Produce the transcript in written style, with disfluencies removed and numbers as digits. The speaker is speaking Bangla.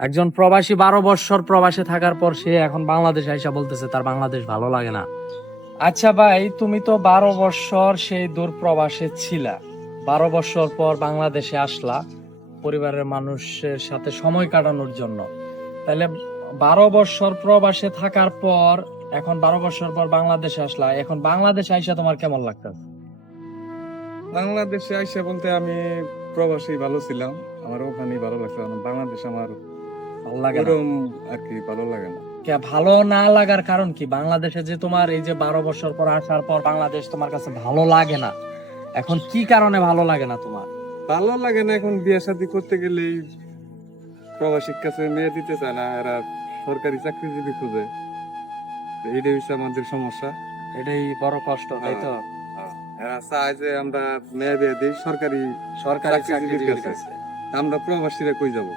একজন প্রবাসী 12 বছর প্রবাসে থাকার পর সে এখন বাংলাদেশে আইসা বলতেছে তার বাংলাদেশ ভালো লাগে না। আচ্ছা ভাই, তুমি তো 12 বছর সেই দূর প্রবাসে ছিলা, 12 বছর পর বাংলাদেশে আসলা পরিবারের মানুষের সাথে সময় কাটানোর জন্য। তাহলে 12 বছর প্রবাসে থাকার পর এখন 12 বছর পর বাংলাদেশে আসলা, এখন বাংলাদেশে আইসা তোমার কেমন লাগতেছে? বাংলাদেশে আইসা বলতে আমি প্রবাসী ভালো ছিলাম, আমার ওখানেই ভালো লাগছে। বাংলাদেশ আমার ভালো লাগে না? ওরকম আর কি ভালো লাগে না। কে ভালো না লাগার কারণ কি? বাংলাদেশে যে তোমার এই যে 12 বছর পর আসার পর বাংলাদেশ তোমার কাছে ভালো লাগে না, এখন কি কারণে ভালো লাগে না তোমার? ভালো লাগে না, এখন বিয়ে শাদী করতে গেলেই প্রবাসীর কাছে মেয়ে দিতে চায় না, এরা সরকারি চাকরিজীবী খুঁজে। তো এইটাই হচ্ছে আমাদের সমস্যা। এটাই বড় কষ্ট, তাই তো? এরা চায় যে আমরা মেয়ে বিয়ে দিই সরকারি সরকারি চাকরিজীবীর চাকরিজীবীর কাছে। কাছে। আমরা প্রবাসীরা কই যাব?